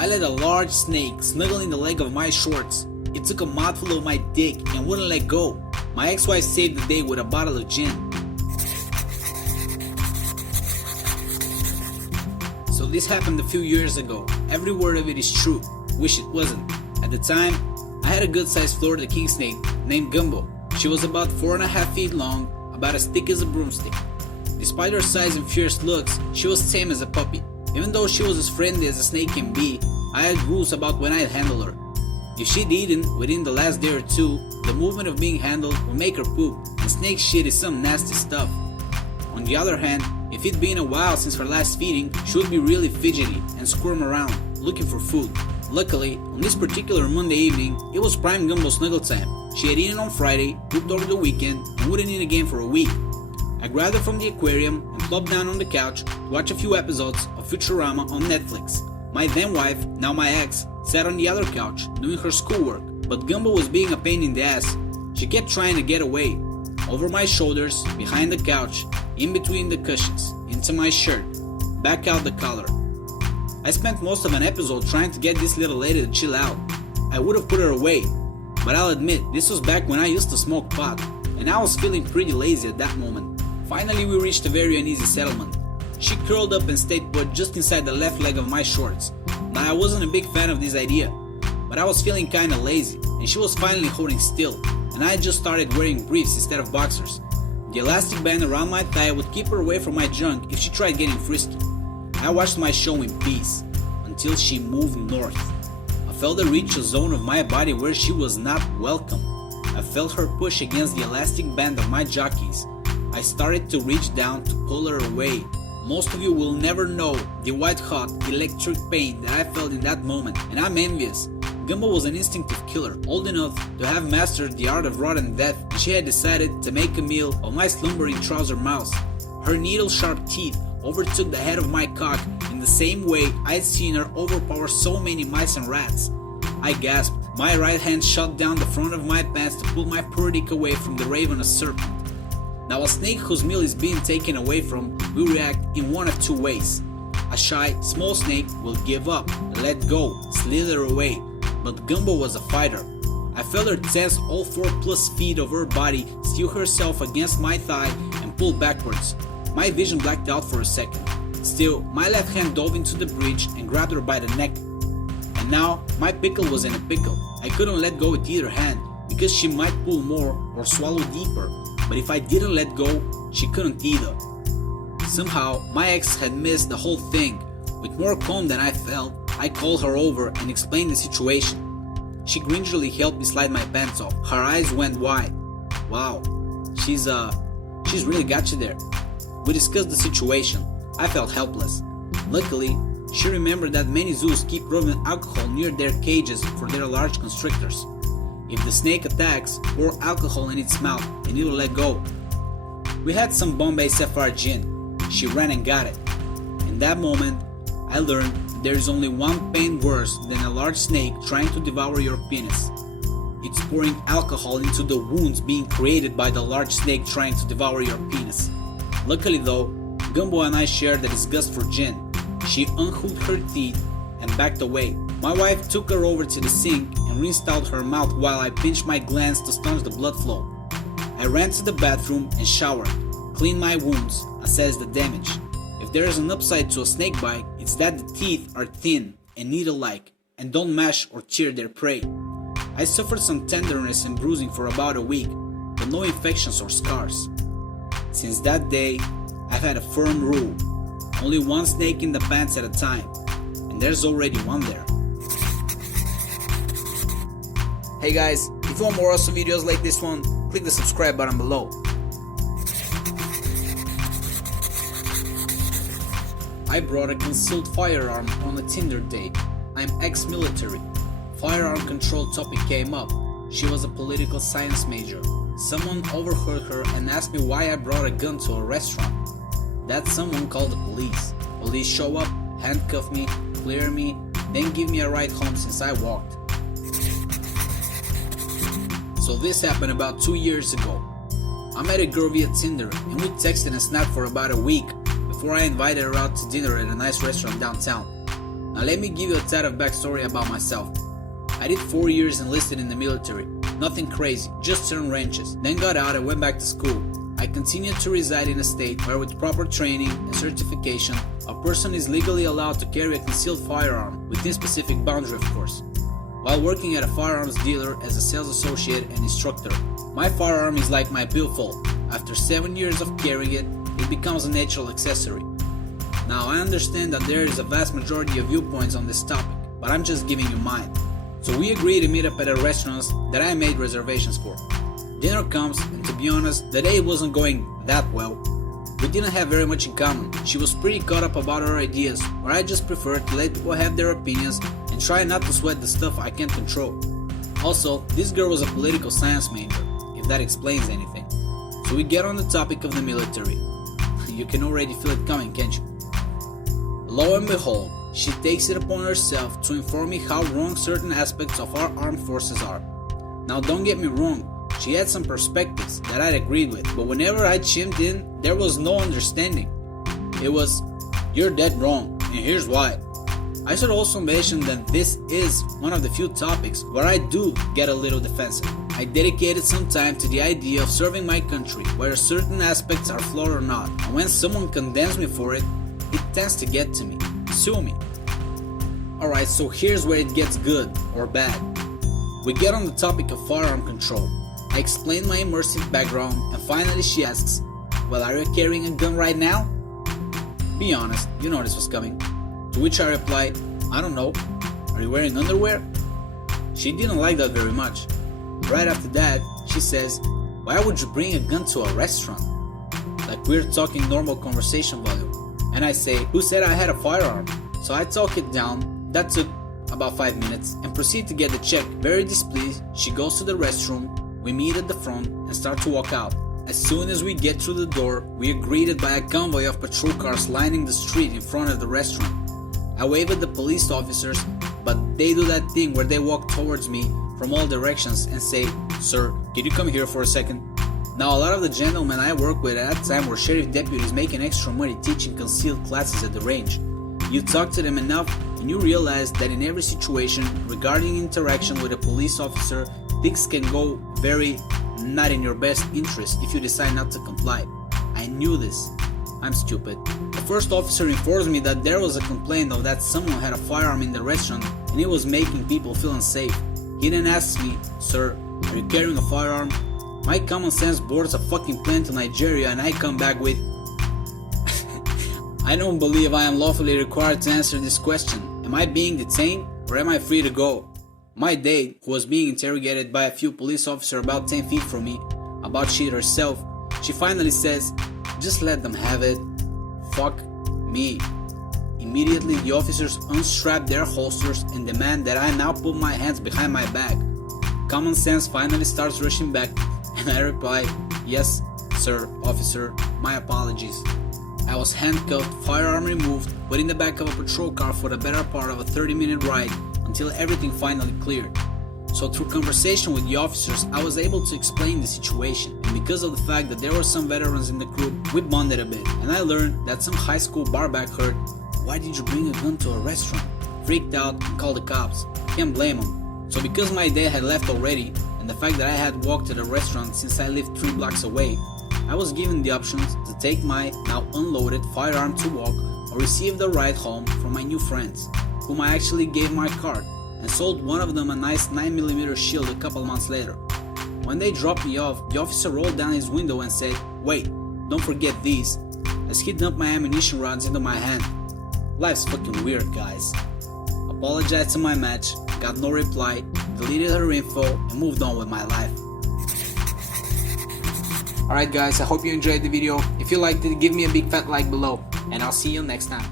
I let a large snake snuggle in the leg of my shorts. It took a mouthful of my dick and wouldn't let go. My ex-wife saved the day with a bottle of gin. So this happened a few years ago. Every word of it is true. Wish it wasn't. At the time, I had a good-sized Florida king snake named Gumbo. She was about 4.5 feet long, about as thick as a broomstick. Despite her size and fierce looks, she was tame as a puppy. Even though she was as friendly as a snake can be, I had rules about when I'd handle her. If she'd eaten within the last day or two, the movement of being handled would make her poop, and snake shit is some nasty stuff. On the other hand, if it'd been a while since her last feeding, she would be really fidgety and squirm around, looking for food. Luckily, on this particular Monday evening, it was prime Gumbo snuggle time. She had eaten on Friday, pooped over the weekend, and wouldn't eat again for a week. I grabbed her from the aquarium and plopped down on the couch to watch a few episodes of Futurama on Netflix. My then wife, now my ex, sat on the other couch doing her schoolwork, but Gumbo was being a pain in the ass. She kept trying to get away. Over my shoulders, behind the couch, in between the cushions, into my shirt, back out the collar. I spent most of an episode trying to get this little lady to chill out. I would have put her away, but I'll admit this was back when I used to smoke pot, and I was feeling pretty lazy at that moment. Finally we reached a very uneasy settlement. She curled up and stayed put just inside the left leg of my shorts. Now I wasn't a big fan of this idea, but I was feeling kinda lazy, and she was finally holding still, and I had just started wearing briefs instead of boxers. The elastic band around my thigh would keep her away from my junk if she tried getting frisky. I watched my show in peace, until she moved north. I felt her reach a zone of my body where she was not welcome. I felt her push against the elastic band of my jockeys. I started to reach down to pull her away. Most of you will never know the white-hot electric pain that I felt in that moment, and I'm envious. Gumbo was an instinctive killer, old enough to have mastered the art of rotten death, and she had decided to make a meal of my slumbering trouser mouse. Her needle-sharp teeth overtook the head of my cock in the same way I'd seen her overpower so many mice and rats. I gasped. My right hand shot down the front of my pants to pull my poor dick away from the ravenous serpent. Now a snake whose meal is being taken away from will react in one of two ways. A shy, small snake will give up, let go, slither away. But Gumbo was a fighter. I felt her tense all 4+ feet of her body steel herself against my thigh and pull backwards. My vision blacked out for a second. Still, my left hand dove into the breach and grabbed her by the neck. And now, my pickle was in a pickle. I couldn't let go with either hand because she might pull more or swallow deeper. But if I didn't let go, she couldn't either. Somehow, my ex had missed the whole thing. With more calm than I felt, I called her over and explained the situation. She gingerly helped me slide my pants off. Her eyes went wide. Wow, she's really got you there. We discussed the situation. I felt helpless. Luckily, she remembered that many zoos keep rubbing alcohol near their cages for their large constrictors. If the snake attacks, pour alcohol in its mouth and it'll let go. We had some Bombay Sapphire gin. She ran and got it. In that moment, I learned that there is only one pain worse than a large snake trying to devour your penis. It's pouring alcohol into the wounds being created by the large snake trying to devour your penis. Luckily though, Gumbo and I shared the disgust for gin. She unhooked her teeth and backed away. My wife took her over to the sink and rinsed out her mouth while I pinched my glands to staunch the blood flow. I ran to the bathroom and showered, cleaned my wounds, assessed the damage. If there is an upside to a snake bite, it's that the teeth are thin and needle-like and don't mash or tear their prey. I suffered some tenderness and bruising for about a week, but no infections or scars. Since that day, I've had a firm rule. Only one snake in the pants at a time, and there's already one there. Hey guys, if you want more awesome videos like this one, click the subscribe button below. I brought a concealed firearm on a Tinder date. I'm ex-military. Firearm control topic came up. She was a political science major. Someone overheard her and asked me why I brought a gun to a restaurant. That someone called the police. Police show up, handcuff me, clear me, then give me a ride home since I walked. So this happened about 2 years ago. I met a girl via Tinder and we texted and snapped for about a week before I invited her out to dinner at a nice restaurant downtown. Now let me give you a tad of backstory about myself. I did 4 years enlisted in the military. Nothing crazy, just turn wrenches. Then got out and went back to school. I continued to reside in a state where with proper training and certification, a person is legally allowed to carry a concealed firearm within specific boundary, of course. While working at a firearms dealer as a sales associate and instructor, my firearm is like my billfold. After 7 years of carrying it, it becomes a natural accessory. Now I understand that there is a vast majority of viewpoints on this topic, but I'm just giving you mine. So we agreed to meet up at a restaurant that I made reservations for. Dinner comes, and to be honest, the day wasn't going that well. We didn't have very much in common. She was pretty caught up about her ideas, where I just prefer to let people have their opinions and try not to sweat the stuff I can't control. Also, this girl was a political science major, if that explains anything. So we get on the topic of the military. You can already feel it coming, can't you? Lo and behold, she takes it upon herself to inform me how wrong certain aspects of our armed forces are. Now don't get me wrong, she had some perspectives that I'd agreed with, but whenever I chimed in, there was no understanding. It was, you're dead wrong, and here's why. I should also mention that this is one of the few topics where I do get a little defensive. I dedicated some time to the idea of serving my country, whether certain aspects are flawed or not, and when someone condemns me for it, it tends to get to me. Sue me. Alright, so here's where it gets good or bad. We get on the topic of firearm control. I explain my immersive background, and finally she asks, well, are you carrying a gun right now? Be honest, you know this was coming. To which I replied, I don't know. Are you wearing underwear? She didn't like that very much. Right after that, she says, why would you bring a gun to a restaurant? Like we're talking normal conversation volume. And I say, who said I had a firearm? So I talk it down. That took about 5 minutes and proceed to get the check. Very displeased, she goes to the restroom. We meet at the front and start to walk out. As soon as we get through the door, we are greeted by a convoy of patrol cars lining the street in front of the restaurant. I wave at the police officers, but they do that thing where they walk towards me from all directions and say, sir, can you come here for a second? Now a lot of the gentlemen I work with at that time were sheriff deputies making extra money teaching concealed classes at the range. You talk to them enough and you realize that in every situation regarding interaction with a police officer, things can go very not in your best interest if you decide not to comply. I knew this. I'm stupid. The first officer informs me that there was a complaint of that someone had a firearm in the restaurant and it was making people feel unsafe. He then asks me, sir, are you carrying a firearm? My common sense boards a fucking plane to Nigeria and I come back with I don't believe I am lawfully required to answer this question. Am I being detained or am I free to go? My date, who was being interrogated by a few police officers about 10 feet from me about shit herself, she finally says, just let them have it. Fuck me. Immediately the officers unstrap their holsters and demand that I now put my hands behind my back. Common sense finally starts rushing back and I reply, yes, sir, officer, my apologies. I was handcuffed, firearm removed, put in the back of a patrol car for the better part of a 30-minute ride until everything finally cleared. So through conversation with the officers, I was able to explain the situation, and because of the fact that there were some veterans in the crew, we bonded a bit, and I learned that some high school barback heard, why did you bring a gun to a restaurant? Freaked out and called the cops. Can't blame them. So because my dad had left already, and the fact that I had walked to the restaurant since I lived 3 blocks away, I was given the options to take my now unloaded firearm to walk or receive the ride home from my new friends, whom I actually gave my card and sold one of them a nice 9mm shield a couple months later. When they dropped me off, the officer rolled down his window and said, wait, don't forget these, as he dumped my ammunition rounds into my hand. Life's fucking weird, guys. Apologized to my match, got no reply, deleted her info, and moved on with my life. Alright guys, I hope you enjoyed the video. If you liked it, give me a big fat like below, and I'll see you next time.